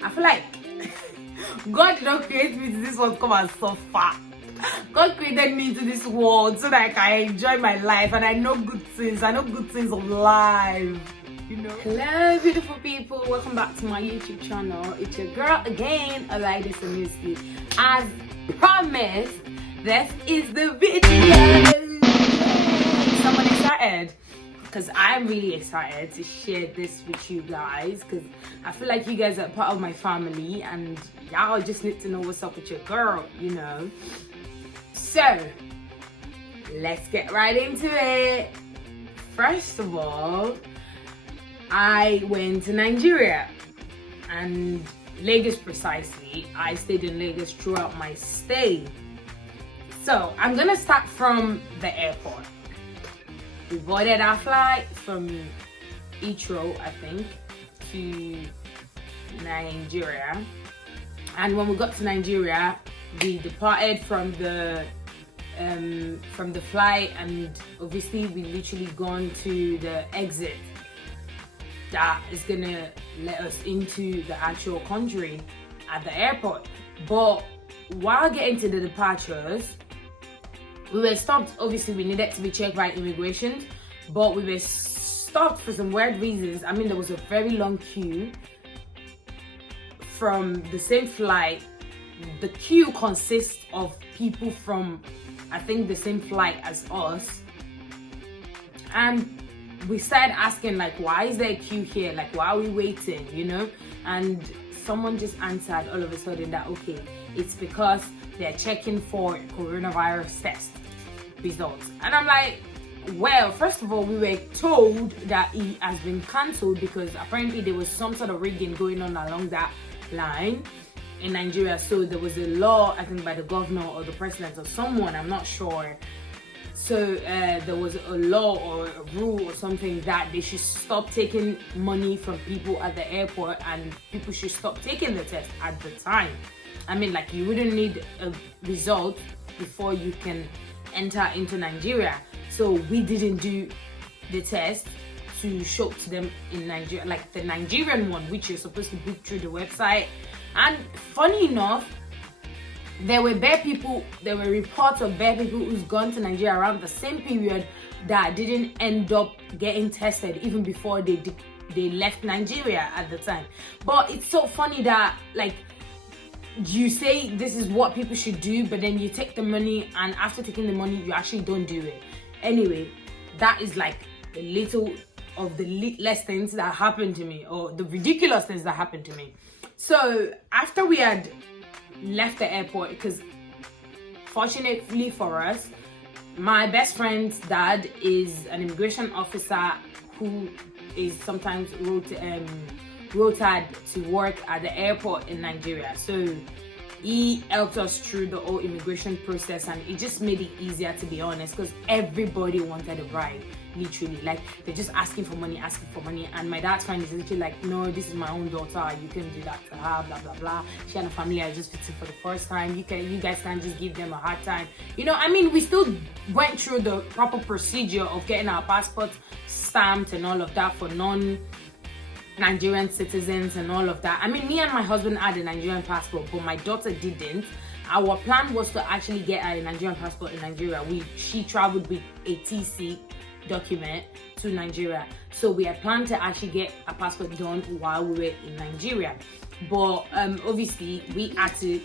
I feel like God did not create me to this world to come and suffer. God created me to this world so that I can enjoy my life, and I know good things. I know good things of life. You know. Hello, beautiful people. Welcome back to my YouTube channel. It's your girl again, Alot. As promised, this is the video. Someone excited? Because I'm really excited to share this with you guys, because I feel like you guys are part of my family and y'all just need to know what's up with your girl, you know. So let's get right into it. First of all, I went to Nigeria and Lagos precisely. I stayed in Lagos throughout my stay. So I'm gonna start from the airport. We boarded our flight from Heathrow, I think, to Nigeria. And when we got to Nigeria, we departed from the flight, and obviously we literally gone to the exit that is gonna let us into the actual country at the airport. But while getting to the departures, we were stopped. Obviously, we needed to be checked by immigration, but we were stopped for some weird reasons. I mean, there was a very long queue from the same flight. The queue consists of people from, I think, the same flight as us. And we started asking, like, why is there a queue here? Like, why are we waiting, you know? And someone just answered all of a sudden that, okay, it's because they're checking for coronavirus test results. And I'm like, well, first of all, we were told that it has been cancelled because apparently there was some sort of rigging going on along that line in Nigeria. So there was a law, I think by the governor or the president or someone, I'm not sure. So there was a law or a rule or something that they should stop taking money from people at the airport, and people should stop taking the test at the time. I mean, like, you wouldn't need a result before you can enter into Nigeria. So we didn't do the test to show to them in Nigeria, like the Nigerian one, which you're supposed to book through the website. And funny enough, there were reports of bare people who's gone to Nigeria around the same period that didn't end up getting tested even before they left Nigeria at the time. But it's so funny that, like, you say this is what people should do, but then you take the money, and after taking the money, you actually don't do it. Anyway, that is like a little of the less things that happened to me, or the ridiculous things that happened to me. So after we had left the airport, because fortunately for us, my best friend's dad is an immigration officer who is sometimes rotated to work at the airport in Nigeria. So he helped us through the whole immigration process, and it just made it easier, to be honest, because everybody wanted a ride, literally. Like, they're just asking for money, and my dad's friend is literally like, no, this is my own daughter, you can do that to her, blah blah blah. She and her family are just visiting for the first time. You guys can't just give them a hard time, you know. I mean, we still went through the proper procedure of getting our passport stamped and all of that for non-Nigerian citizens and all of that. I mean, me and my husband had a Nigerian passport, but my daughter didn't. Our plan was to actually get a Nigerian passport in Nigeria. She traveled with a TC document to Nigeria, so we had planned to actually get a passport done while we were in Nigeria. But obviously we had to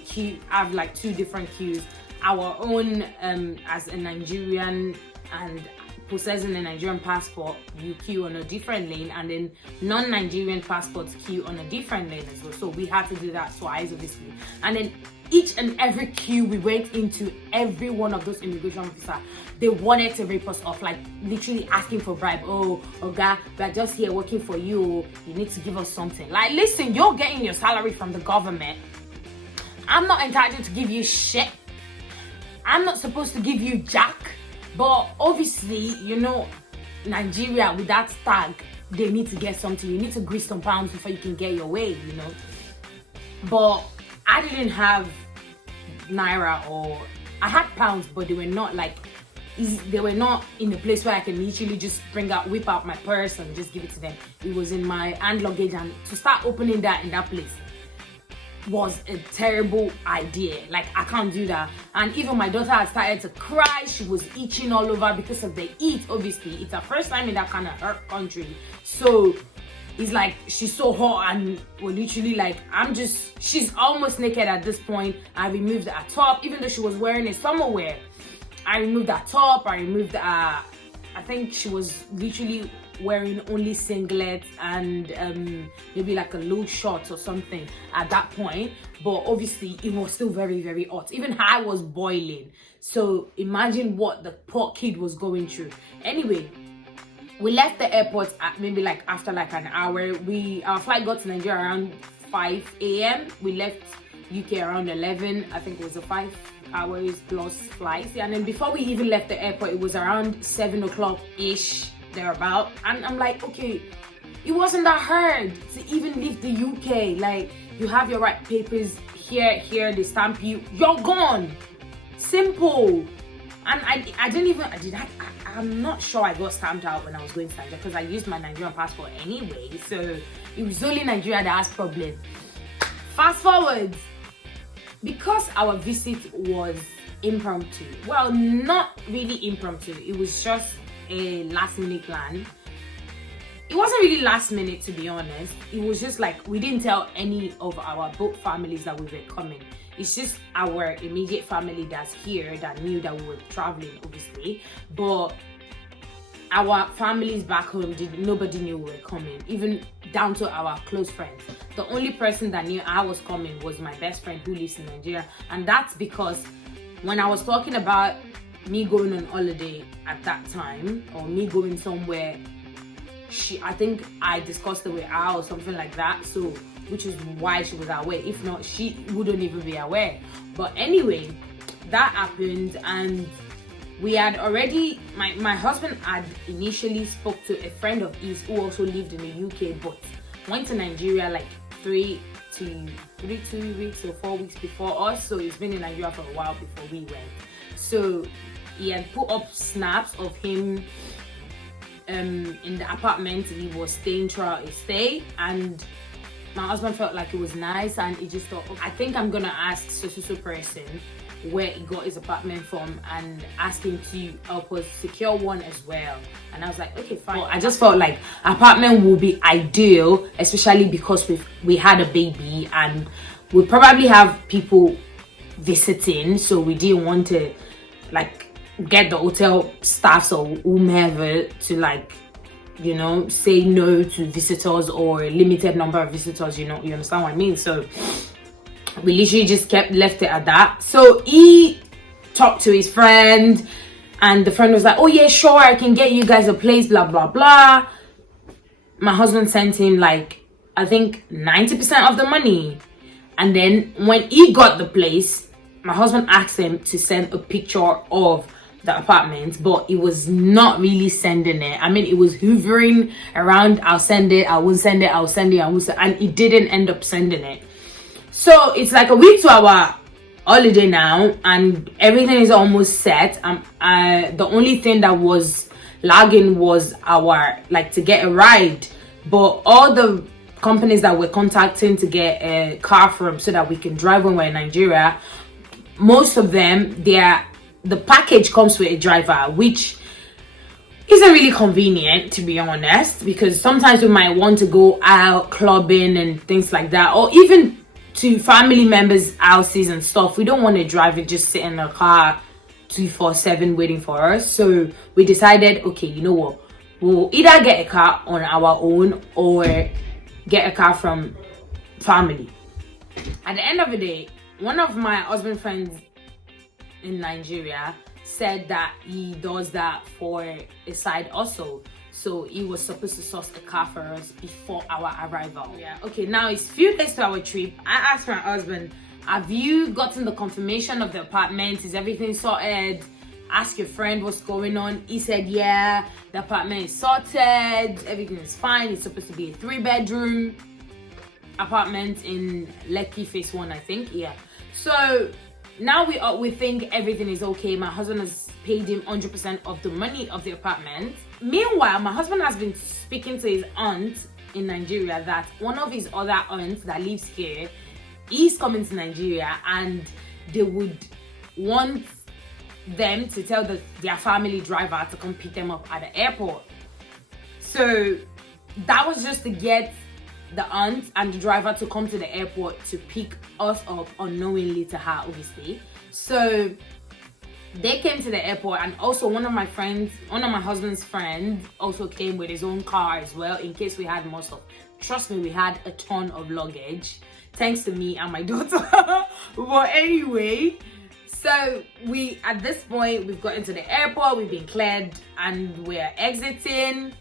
have like two different queues. Our own as a Nigerian, and possessing a Nigerian passport, you queue on a different lane, and then non-Nigerian passports queue on a different lane as well. So we had to do that twice, obviously. And then each and every queue we went into, every one of those immigration officers, they wanted to rip us off, like literally asking for bribe. Oh, Oga, we're just here working for you, you need to give us something. Like, listen, you're getting your salary from the government. I'm not entitled to give you shit. I'm not supposed to give you jack. But obviously, you know, Nigeria, with that tag, they need to get something. You need to grease some pounds before you can get your way, you know. But I didn't have naira, or I had pounds, but they were not like they were not in a place where I can literally just whip out my purse and just give it to them. It was in my hand luggage, and to start opening that in that place, was a terrible idea. Like, I can't do that. And even my daughter had started to cry. She was itching all over because of the heat. Obviously, it's her first time in that kind of hot country, so it's like she's so hot, and we're literally like, she's almost naked at this point. I removed her top, even though she was wearing a summer wear. I removed her top. I removed I think she was literally wearing only singlets and maybe like a low short or something at that point. But obviously it was still very, very hot. Even I was boiling, so imagine what the poor kid was going through. Anyway, we left the airport at maybe like after like an hour. Our flight got to Nigeria around 5 a.m. We left UK around 11. I think it was a 5 hours plus flight. And then before we even left the airport, it was around 7 o'clock ish, thereabout. And I'm like, okay, it wasn't that hard to even leave the UK. Like, you have your right papers here, they stamp you, you're gone. Simple. And I'm not sure I got stamped out when I was going to Nigeria, because I used my Nigerian passport anyway, so it was only Nigeria that has problem. Fast forward, because our visit was impromptu, well, not really impromptu, it was just a last minute plan. It wasn't really last minute, to be honest. It was just like, we didn't tell any of our both families that we were coming. It's just our immediate family that's here that knew that we were traveling, obviously. But our families back home, nobody knew we were coming, even down to our close friends. The only person that knew I was coming was my best friend who lives in Nigeria. And that's because when I was talking about me going on holiday at that time, or me going somewhere, I think I discussed the way out or something like that, so which is why she was aware. If not, she wouldn't even be aware. But anyway, that happened, and we had already, my husband had initially spoke to a friend of his who also lived in the UK, but went to Nigeria like 2 weeks or 4 weeks before us. So he's been in Nigeria for a while before we went. So he had put up snaps of him in the apartment he was staying throughout his stay, and my husband felt like it was nice, and he just thought, okay, I think I'm gonna ask so person where he got his apartment from and ask him to help us secure one as well. And I was like, okay, fine. Well, I just felt like apartment would be ideal, especially because we had a baby and we probably have people visiting, so we didn't want to like get the hotel staffs or whomever to like, you know, say no to visitors or a limited number of visitors, you know, you understand what I mean? So we literally just left it at that. So he talked to his friend, and the friend was like, oh yeah, sure, I can get you guys a place, blah blah blah. My husband sent him like, I think 90% of the money, and then when he got the place, my husband asked him to send a picture of the apartment, but it was not really sending it. I mean, it was hovering around, I'll send it, I won't send it, I'll send it, I won't send it, and it didn't end up sending it. So it's like a week to our holiday now, and everything is almost set. The only thing that was lagging was our, like, to get a ride. But all the companies that we're contacting to get a car from so that we can drive when we're in Nigeria, most of them, the package comes with a driver, which isn't really convenient, to be honest, because sometimes we might want to go out clubbing and things like that, or even to family members' houses and stuff. We don't want to drive and just sit in a car 24/7 waiting for us. So we decided, okay, you know what, we'll either get a car on our own or get a car from family. At the end of the day, one of my husband friends in Nigeria said that he does that for a side hustle, so he was supposed to source a car for us before our arrival. Yeah, okay, now it's few days to our trip. I asked my husband, have you gotten the confirmation of the apartment? Is everything sorted? Ask your friend what's going on. He said, yeah, the apartment is sorted, everything is fine. It's supposed to be a 3-bedroom apartment in Lekki phase 1, I think. Yeah, so now we think everything is okay. My husband has paid him 100% of the money of the apartment. Meanwhile, my husband has been speaking to his aunt in Nigeria, that one of his other aunts that lives here he's coming to Nigeria, and they would want them to tell their family driver to come pick them up at the airport. So that was just to get the aunt and the driver to come to the airport to pick us up unknowingly to her, obviously. So they came to the airport, and also one of my husband's friends also came with his own car as well, in case we had more stuff. Trust me, we had a ton of luggage, thanks to me and my daughter. But anyway, so at this point, we've got into the airport, we've been cleared, and we're exiting.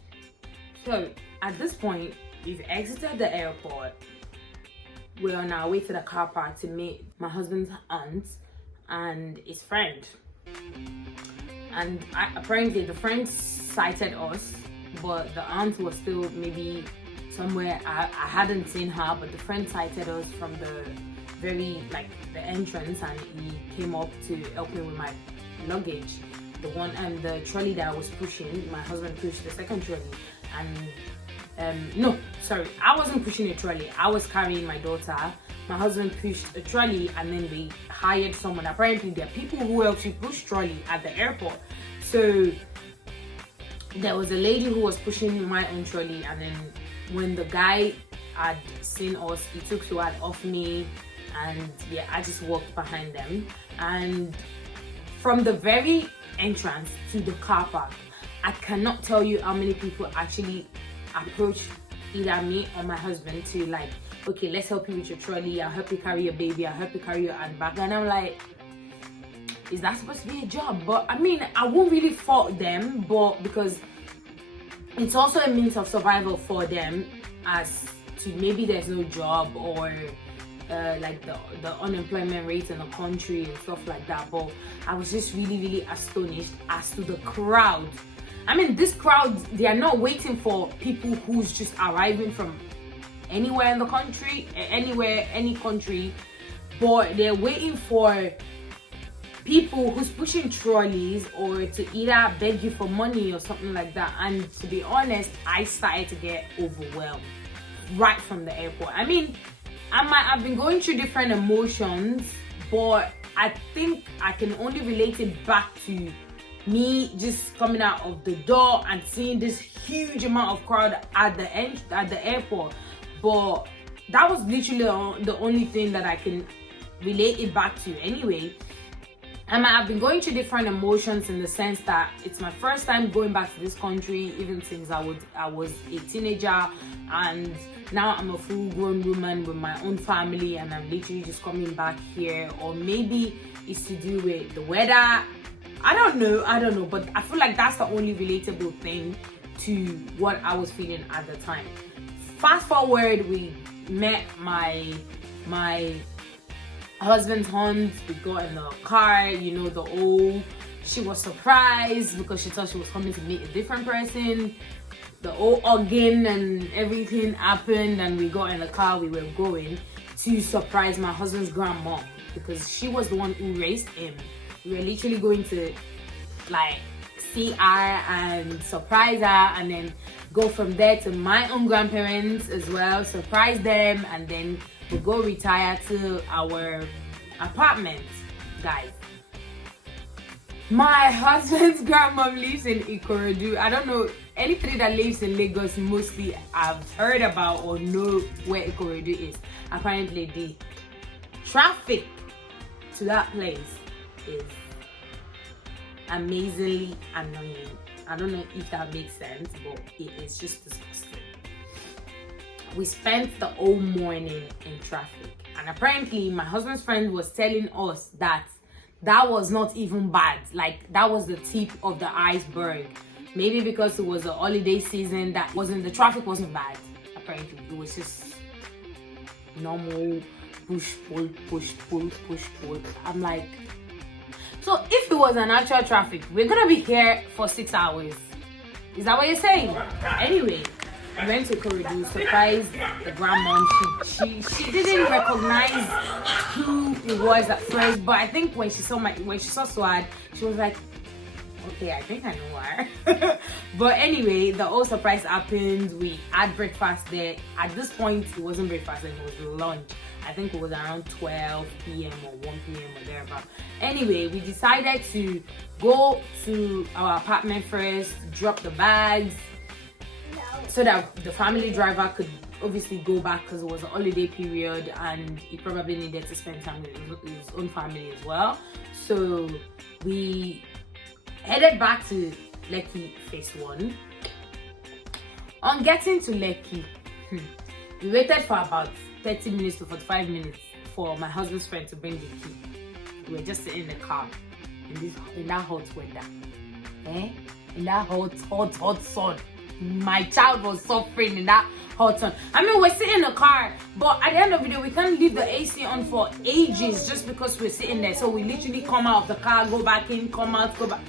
So at this point, we've exited the airport. We're on our way to the car park to meet my husband's aunt and his friend. And apparently the friend sighted us, but the aunt was still maybe somewhere. I hadn't seen her, but the friend sighted us from the the entrance, and he came up to help me with my luggage. The trolley that I was pushing, my husband pushed the second trolley, and no, sorry, I wasn't pushing a trolley. I was carrying my daughter. My husband pushed a trolley, and then they hired someone. Apparently, there are people who help you push trolley at the airport. So there was a lady who was pushing my own trolley, and then when the guy had seen us, he took to hand off me, and yeah, I just walked behind them. And from the very entrance to the car park, I cannot tell you how many people actually approached either me or my husband to like, okay, let's help you with your trolley, I'll help you carry your baby, I'll help you carry your handbag. And I'm like, is that supposed to be a job? But I mean, I won't really fault them, but because it's also a means of survival for them, as to maybe there's no job, or like the unemployment rate in the country and stuff like that. But I was just really astonished as to the crowd. I mean, this crowd, they are not waiting for people who's just arriving from anywhere in the country, any country, but they're waiting for people who's pushing trolleys, or to either beg you for money or something like that. And to be honest, I started to get overwhelmed right from the airport. I mean, I might have been going through different emotions, but I think I can only relate it back to me just coming out of the door and seeing this huge amount of crowd at the airport. But that was literally the only thing that I can relate it back to anyway. I might have been going through different emotions, in the sense that it's my first time going back to this country, even since I was a teenager, and now I'm a full-grown woman with my own family, and I'm literally just coming back here. Or maybe it's to do with the weather. I don't know, but I feel like that's the only relatable thing to what I was feeling at the time. Fast forward, we met my husband's aunt. We got in the car, she was surprised because she thought she was coming to meet a different person. The whole hugging and everything happened, and we got in the car. We were going to surprise my husband's grandma, because she was the one who raised him. We were literally going to like see her and surprise her, and then go from there to my own grandparents as well, surprise them, and then we go retire to our apartment, guys. My husband's grandmom lives in Ikorodu. I don't know, anybody that lives in Lagos mostly have heard about or know where Ikorodu is. Apparently the traffic to that place is amazingly annoying. I don't know if that makes sense, but it is just disgusting. We spent the whole morning in traffic, and apparently my husband's friend was telling us that was not even bad. Like, that was the tip of the iceberg. Maybe because it was a holiday season, the traffic wasn't bad. Apparently it was just normal push pull. I'm like, so if it was an actual traffic, we're gonna be here for 6 hours. Is that what you're saying? Anyway, I went to Ikorodu, surprised the grandmom. She didn't recognize who it was at first, but I think when she saw Swad, she was like, okay, I think I know her. But anyway, the whole surprise happened. We had breakfast there. At this point, it wasn't breakfast, it was lunch. I think it was around 12 p.m. or 1 p.m. or thereabout. Anyway, we decided to go to our apartment first, drop the bags, so that the family driver could obviously go back because it was a holiday period and he probably needed to spend time with his own family as well. So we headed back to Lekki phase 1. On getting to Lekki, we waited for about 30 minutes to 45 minutes for my husband's friend to bring the key. We were just sitting in the car in that hot weather, in that hot sun. My child was suffering in that hot sun. I mean, we're sitting in the car, but at the end of the day, we can't leave the AC on for ages just because we're sitting there. So we literally come out of the car, go back in, come out, go back.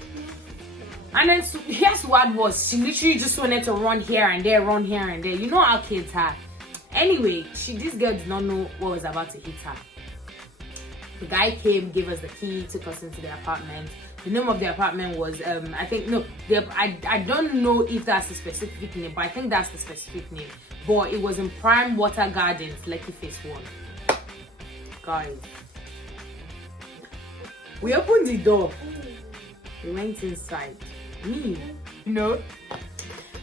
And then here's what was. She literally just wanted to run here and there, run here and there. You know how kids are. Anyway, this girl did not know what was about to hit her. The guy came, gave us the key, took us into the apartment. The name of the apartment was, I don't know if that's the specific name, but I think that's the specific name. But it was in Prime Water Gardens, Lekki phase 1. Guys, we opened the door. We went inside. The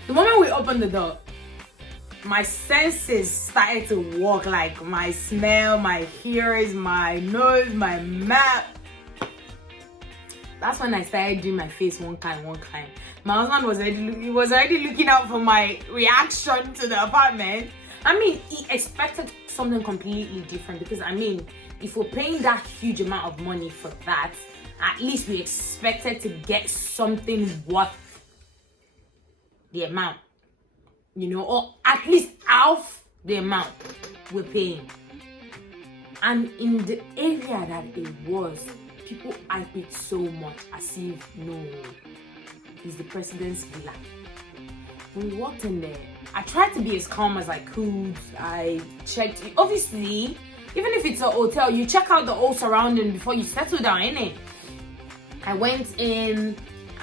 moment we opened the door, my senses started to work, like my smell, my hearing, my nose, my mouth. That's when I started doing my face one kind. My husband was already looking out for my reaction to the apartment. I mean, he expected something completely different because, I mean, if we're paying that huge amount of money for that, at least we expected to get something worth the amount, or at least half the amount we're paying. And in the area that it was, people hype it so much as if, no, it's the president's villa. When we walked in there, I tried to be as calm as I could. I checked, obviously, even if it's a hotel, you check out the whole surrounding before you settle down, innit? I went in,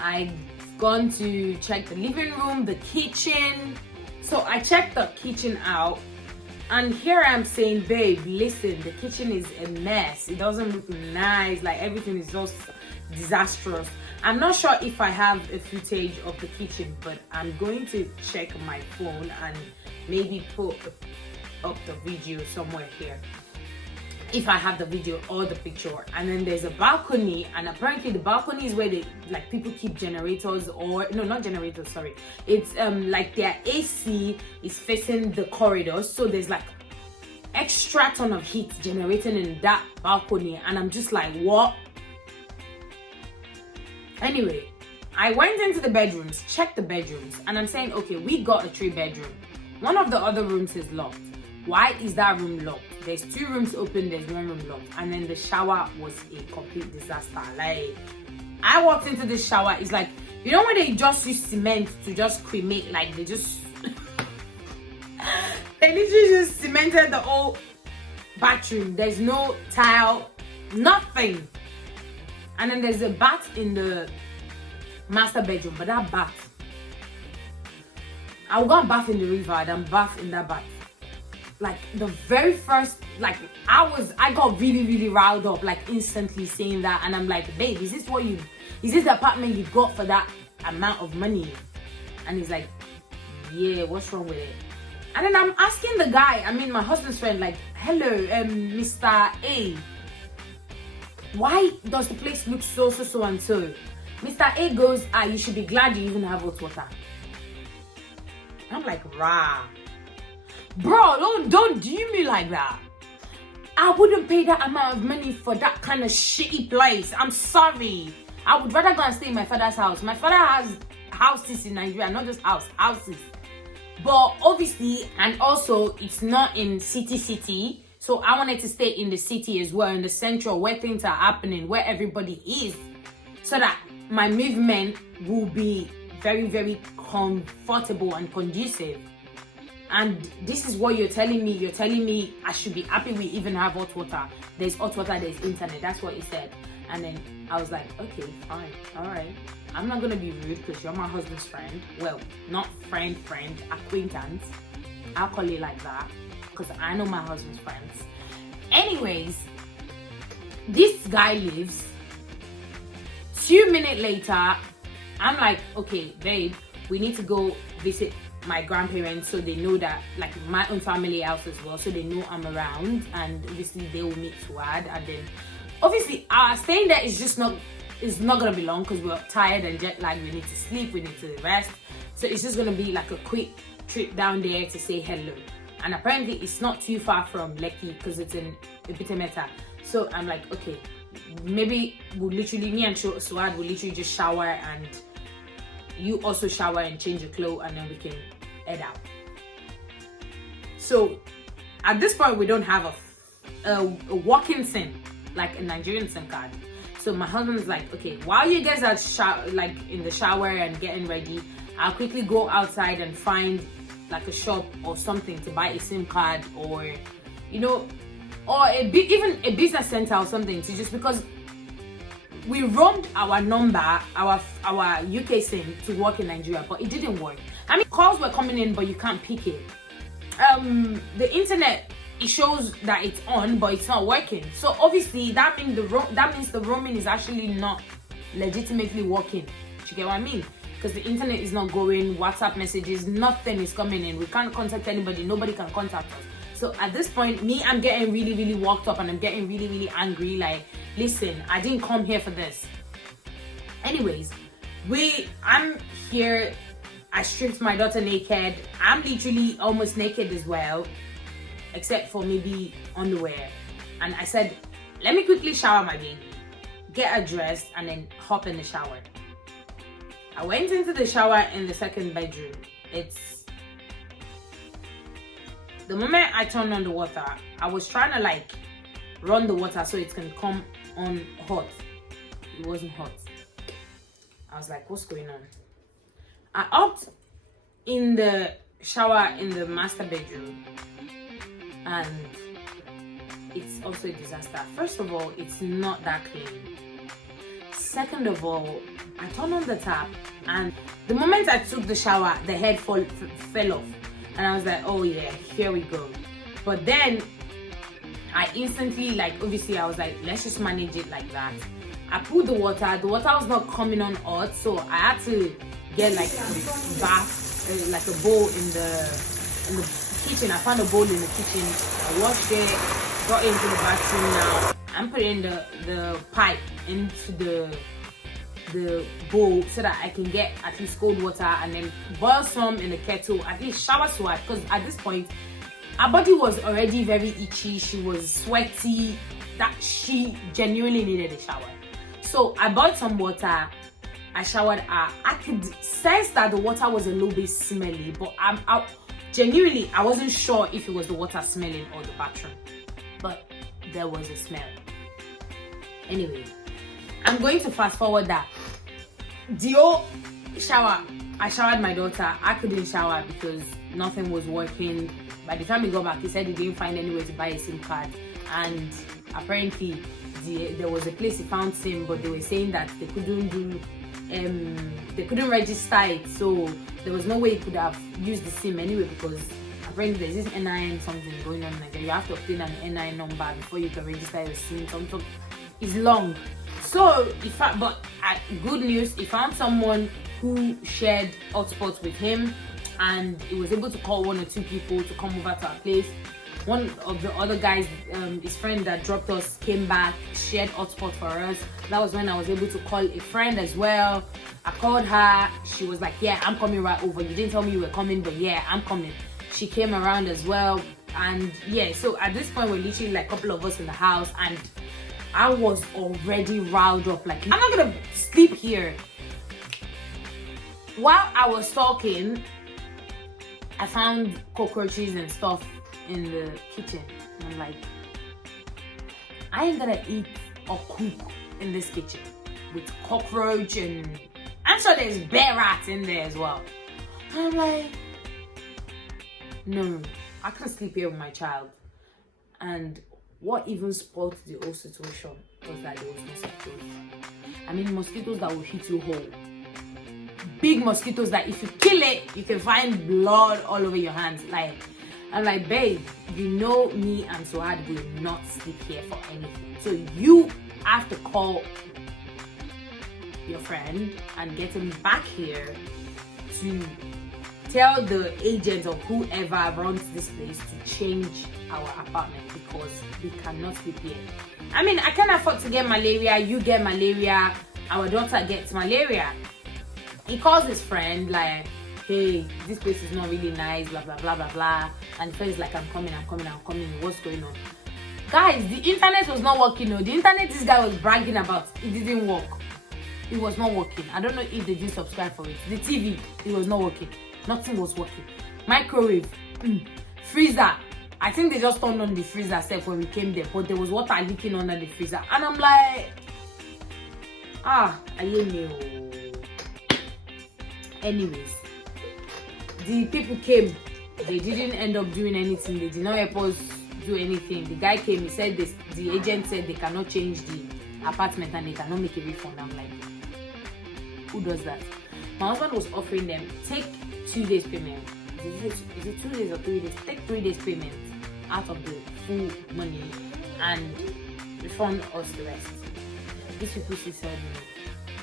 I'd gone to check the living room, the kitchen. So I checked the kitchen out, and here I'm saying, babe, listen, the kitchen is a mess. It doesn't look nice, like everything is just disastrous. I'm not sure if I have a footage of the kitchen, but I'm going to check my phone and maybe put up the video somewhere here, if I have the video or the picture. And then there's a balcony, and apparently the balcony is where they, like, people keep generators, or no, not generators, sorry, it's like their AC is facing the corridor, so there's like extra ton of heat generating in that balcony. And I'm just like, what? Anyway, I went into the bedrooms, checked the bedrooms, and I'm saying, okay, we got a 3-bedroom. One of the other rooms is locked. Why is that room locked? There's 2 rooms open, there's 1 room locked. And then the shower was a complete disaster. Like, I walked into the shower, it's like, you know when they just use cement to just cremate, like they just they literally just cemented the whole bathroom. There's no tile, nothing. And then there's a bath in the master bedroom, but that bath, I will go and bath in the river than bath in that bath. Like, the very first, like, I got really riled up, like, instantly saying that. And I'm like, babe, is this the apartment you got for that amount of money? And he's like, yeah, what's wrong with it? And then I'm asking the guy, I mean my husband's friend, like, hello, Mr. A, why does the place look so and so? Mr. A goes, you should be glad you even have hot water. I'm like, rah. Bro, don't do me like that. I wouldn't pay that amount of money for that kind of shitty place. I'm sorry. I would rather go and stay in my father's house. My father has houses in Nigeria, not just houses. But obviously, and also, it's not in city. So I wanted to stay in the city as well, in the central, where things are happening, where everybody is, so that my movement will be very comfortable and conducive. And this is what you're telling me. You're telling me I should be happy we even have hot water. There's hot water, there's internet. That's what he said. And then I was like, okay, fine, all right. I'm not gonna be rude because you're my husband's friend. Well, not friend, acquaintance. I'll call it like that because I know my husband's friends. Anyways, this guy leaves. 2 minutes later, I'm like, okay, babe, we need to go visit my grandparents so they know that, like, my own family house as well, so they know I'm around, and obviously they will meet Suad. And then obviously our staying there is just not gonna be long because we're tired and jet lagged. We need to sleep, we need to rest, so it's just gonna be like a quick trip down there to say hello. And apparently it's not too far from Lekki because it's in Epitemeta. So I'm like, okay, maybe we'll literally, me and Suad will literally just shower, and you also shower and change your clothes, and then we can head out. So at this point we don't have a walk-in SIM, like a Nigerian SIM card. So my husband is like, okay, while you guys are like in the shower and getting ready, I'll quickly go outside and find like a shop or something to buy a SIM card, or you know, or even a business center or something, to just, because we roamed our number, our UK SIM to work in Nigeria, but it didn't work. I mean, calls were coming in, but you can't pick it. The internet, it shows that it's on, but it's not working. So obviously that means the roaming is actually not legitimately working. Do you get what I mean? Because the internet is not going, WhatsApp messages, nothing is coming in. We can't contact anybody, nobody can contact us. So at this point, I'm getting really, really worked up, and I'm getting really, really angry. Like, listen, I didn't come here for this. Anyways, I'm here. I stripped my daughter naked. I'm literally almost naked as well, except for maybe underwear. And I said, let me quickly shower my baby, get her dressed, and then hop in the shower. I went into the shower in the second bedroom. The moment I turned on the water, I was trying to like run the water so it can come on hot. It wasn't hot. I was like, what's going on? I opted in the shower in the master bedroom, and it's also a disaster. First of all, it's not that clean. Second of all, I turned on the tap, and the moment I took the shower, the head fell off. And I was like, oh yeah, here we go. But then I instantly, like, obviously I was like, let's just manage it like that. I put the water was not coming on hot, so I had to get like a bath, like a bowl in the kitchen. I found a bowl in the kitchen. I washed it, brought it into the bathroom. Now I'm putting the pipe into the bowl so that I can get at least cold water, and then boil some in the kettle, at least shower Suad, because at this point her body was already very itchy, she was sweaty, that she genuinely needed a shower. So I boiled some water, I showered her. I could sense that the water was a little bit smelly, but genuinely I wasn't sure if it was the water smelling or the bathroom, but there was a smell. Anyway, I'm going to fast forward that. The whole shower, I showered my daughter. I couldn't shower because nothing was working. By the time he got back, he said he didn't find anywhere to buy a SIM card, and apparently there was a place he found SIM, but they were saying that they couldn't register it, so there was no way he could have used the SIM anyway, because apparently there's this NIN something going on in Nigeria. You have to obtain an NIN number before you can register your SIM. Something is long. So good news, he found someone who shared hotspots with him, and he was able to call 1 or 2 people to come over to our place. One of the other guys, his friend that dropped us, came back, shared hotspot for us. That was when I was able to call a friend as well. I called her, she was like, yeah, I'm coming right over. You didn't tell me you were coming, but yeah, I'm coming. She came around as well, and yeah, so at this point we're literally like a couple of us in the house, and I was already riled up. Like, I'm not gonna sleep here. While I was talking, I found cockroaches and stuff in the kitchen. And I'm like, I ain't gonna eat or cook in this kitchen with cockroach, and I'm sure there's bear rats in there as well. And I'm like, no, I can't sleep here with my child. And what even spoiled the whole situation was that there was mosquitoes. I mean, mosquitoes that will hit you whole. Big mosquitoes that if you kill it, you can find blood all over your hands. Like, I'm like, babe, you know me and Suhad will not sleep here for anything. So you have to call your friend and get him back here to tell the agent or whoever runs this place to change our apartment because we cannot sleep here. I mean, I can't afford to get malaria, you get malaria, our daughter gets malaria. He calls his friend like, hey, this place is not really nice, blah, blah, blah, blah, blah. And the friend is like, I'm coming, what's going on? Guys, the internet was not working. No, the internet this guy was bragging about, it didn't work. It was not working. I don't know if they did subscribe for it. The TV, it was not working. Nothing was working. Microwave, freezer. I think they just turned on the freezer set when we came there, but there was water leaking under the freezer. And I'm like, I know. Anyways, the people came. They didn't end up doing anything. They did not help us do anything. The guy came. He said this. The agent said they cannot change the apartment and they cannot make a refund. I'm like, who does that? My husband was offering them, take 2 days payment. Is it 2 days or 3 days? Take 3 days payment out of the full money and refund us the rest. These people said no.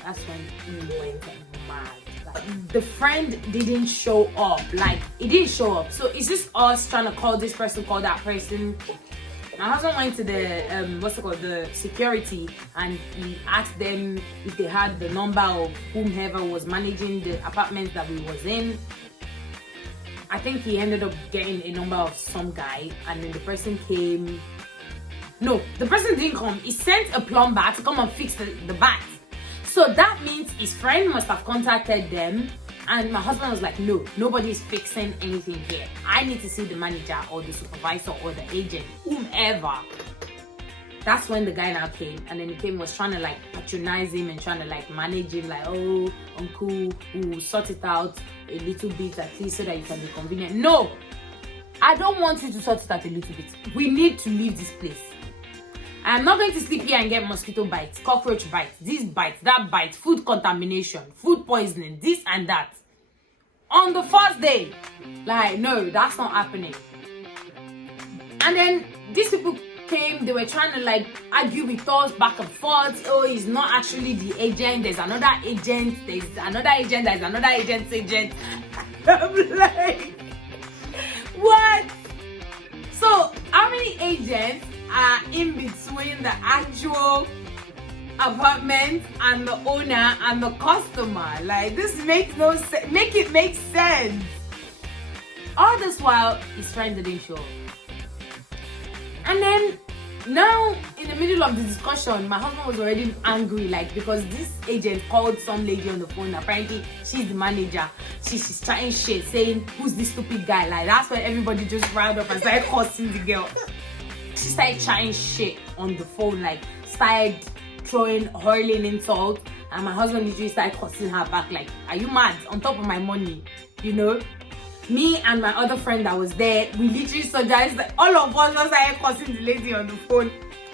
That's when he went mad. Like, the friend didn't show up. Like, it didn't show up. So it's just us trying to call this person, call that person. My husband went to the the security, and he asked them if they had the number of whomever was managing the apartment that we was in. I think he ended up getting a number of some guy, and then the person came. No, the person didn't come. He sent a plumber to come and fix the bath. So that means his friend must have contacted them. And my husband was like, no, nobody's fixing anything here. I need to see the manager or the supervisor or the agent, whomever. That's when the guy now came. And then he came, was trying to like patronize him and trying to like manage him. Like, oh, uncle, we'll sort it out a little bit at least so that you can be convenient. No, I don't want you to sort it out a little bit. We need to leave this place. I'm not going to sleep here and get mosquito bites, cockroach bites, this bite, that bite, food contamination, food poisoning, this and that. On the first day. Like, no, that's not happening. And then these people came, they were trying to like argue with us back and forth. Oh, he's not actually the agent. There's another agent. There's another agent. There's another agent's agent. I'm like, what? So, how many agents are in between the actual apartment and the owner and the customer? Like, this makes no sense. Make it make sense. All this while his friend didn't show up. And then now in the middle of the discussion, my husband was already angry, like, because this agent called some lady on the phone. Apparently she's the manager. She's chatting shit, saying, who's this stupid guy? Like, that's when everybody just riled up and started cursing the girl. She started chatting shit on the phone, like started hurling insults, and my husband literally started cussing her back, like, are you mad? On top of my money, you know? Me and my other friend that was there, we literally saw that, like, all of us started cussing the lady on the phone.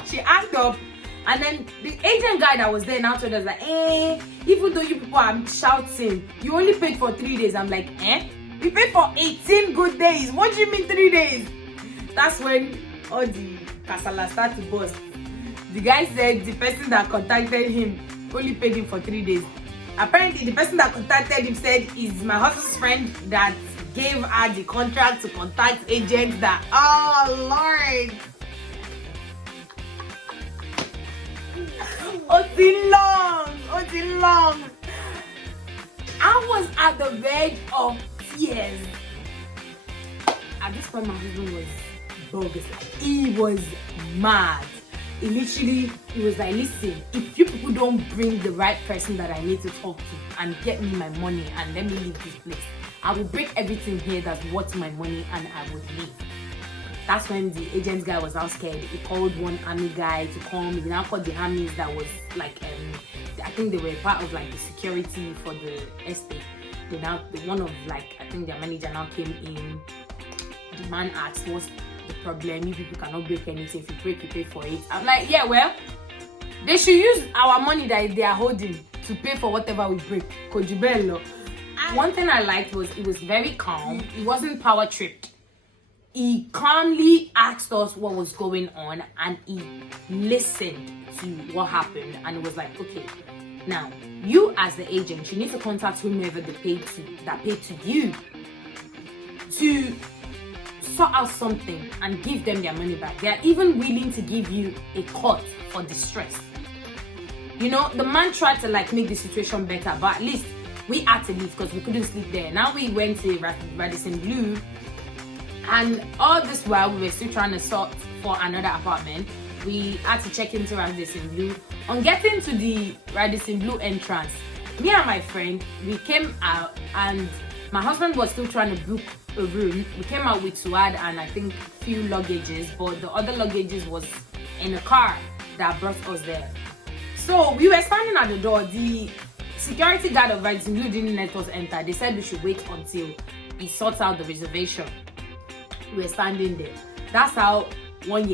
She hung up, and then the agent guy that was there now told us like, even though you people are shouting, you only paid for 3 days. I'm like, we paid for 18 good days. What do you mean 3 days? That's when all the kasala started to burst. The guy said the person that contacted him only paid him for 3 days. Apparently, the person that contacted him said is my husband's friend that gave her the contract to contact agents that, oh Lord. long. I was at the verge of tears. At this point, my husband was bogus. He was mad. He was like, listen, if you people don't bring the right person that I need to talk to and get me my money and let me leave this place, I will break everything here that's worth my money and I would leave. That's when the agent guy was now scared. He called one army guy to come. He now called the armies that was like, I think they were part of like the security for the estate. One of like, I think their manager now came in. The man asked, what's the problem? You people cannot break anything. If you break, you pay for it. I'm like, yeah, well, they should use our money that they are holding to pay for whatever we break. Kojibello. One thing I liked was it was very calm. It wasn't power tripped. he calmly asked us what was going on, and he listened to what happened, and it was like, okay, now you as the agent, you need to contact whomever that paid to you to sort out something and give them their money back. They are even willing to give you a cut for distress. You know, the man tried to like make the situation better, but at least we had to leave because we couldn't sleep there. Now we went to Radisson Blue, and all this while we were still trying to sort for another apartment. We had to check into Radisson Blue. On getting to the Radisson Blue entrance, me and my friend, we came out, and my husband was still trying to book a room. We came out with Suad and I think few luggages, but the other luggages was in a car that brought us there. So we were standing at the door. The security guard of Radisson Blue didn't let us enter. They said we should wait until he sorts out the reservation. We were standing there. That's how one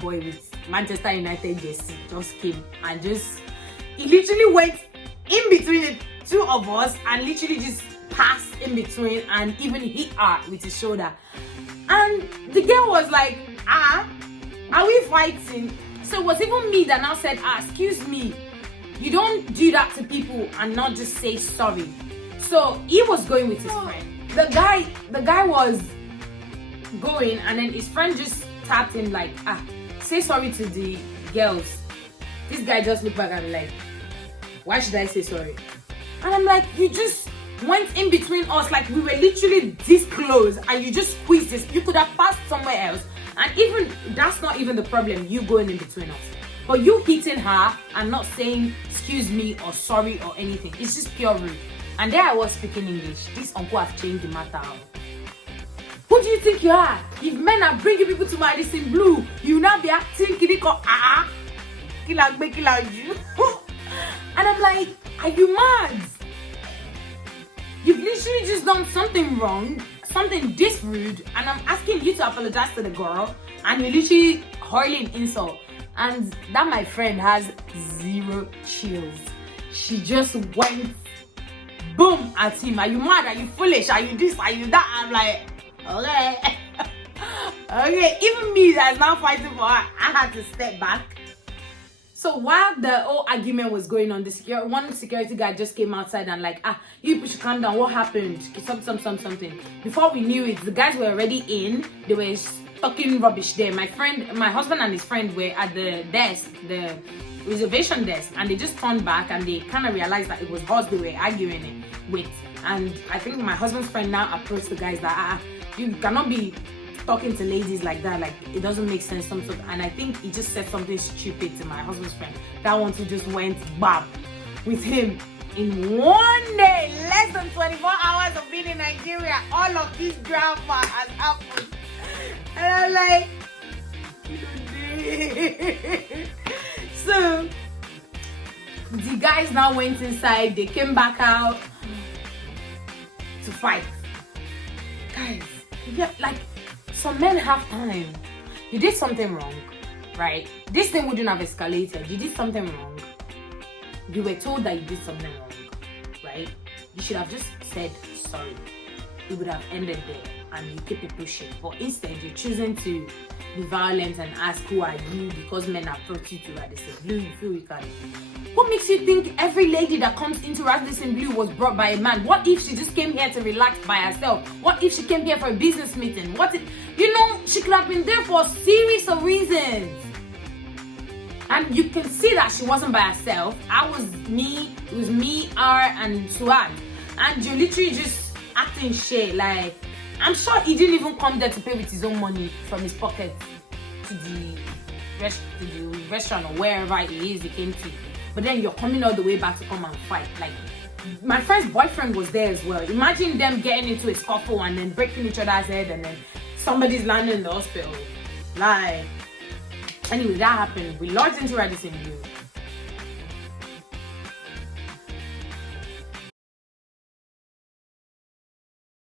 boy with Manchester United jersey just came and he literally went in between the two of us and literally just passed in between and even hit her with his shoulder. And the girl was like, are we fighting? So it was even me that now said, excuse me, you don't do that to people and not just say sorry. So he was going with his friend. The guy was going, and then his friend just tapped him like, say sorry to the girls. This guy just looked back and like, why should I say sorry? And I'm like, you just went in between us, like we were literally this close, and you just squeezed this. You could have passed somewhere else, and even that's not even the problem, you going in between us. But you hitting her and not saying excuse me or sorry or anything, it's just pure rude. And there I was speaking English. This uncle have changed the matter. Who do you think you are? If men are bringing people to Radisson Blue, you now be acting kiriko you. And I'm like, are you mad? You've literally just done something wrong, something this rude, and I'm asking you to apologize to the girl, and you're literally hurling insult. And that my friend has zero chills. She just went boom at him. Are you mad? Are you foolish? Are you this? Are you that? I'm like, okay. Okay, even me that's now fighting for her, I had to step back. So while the whole argument was going on, one security guy just came outside and like, you people should calm down. What happened? Something. Before we knew it, the guys were already in. They were talking rubbish there. My husband and his friend were at the desk, the reservation desk, and they just turned back and they kind of realized that it was us they were arguing it with. And I think my husband's friend now approached the guys that you cannot be talking to ladies like that, like it doesn't make sense, and I think he just said something stupid to my husband's friend. That one too just went bam with him. In one day, less than 24 hours of being in Nigeria, all of this drama has happened. And I'm like, so the guys now went inside, they came back out to fight. Guys, yeah, like, some men have time. You did something wrong, right? This thing wouldn't have escalated. You did something wrong. You were told that you did something wrong, right? You should have just said sorry. It would have ended there and you keep it pushing. But instead, you're choosing to be violent and ask who are you because men approach you to Radisson Blue. You feel you can. What makes you think every lady that comes into Radisson Blue was brought by a man? What if she just came here to relax by herself? What if she came here for a business meeting? What if, she could have been there for a series of reasons. And you can see that she wasn't by herself. It was me, her, and Suad. And you're literally just acting shit. Like, I'm sure he didn't even come there to pay with his own money from his pocket to the restaurant or wherever it is he came to. But then you're coming all the way back to come and fight. Like, my friend's boyfriend was there as well. Imagine them getting into a scuffle and then breaking each other's head and then somebody's landing in the hospital. Like, anyway, that happened. We lodged into Radisson Blue.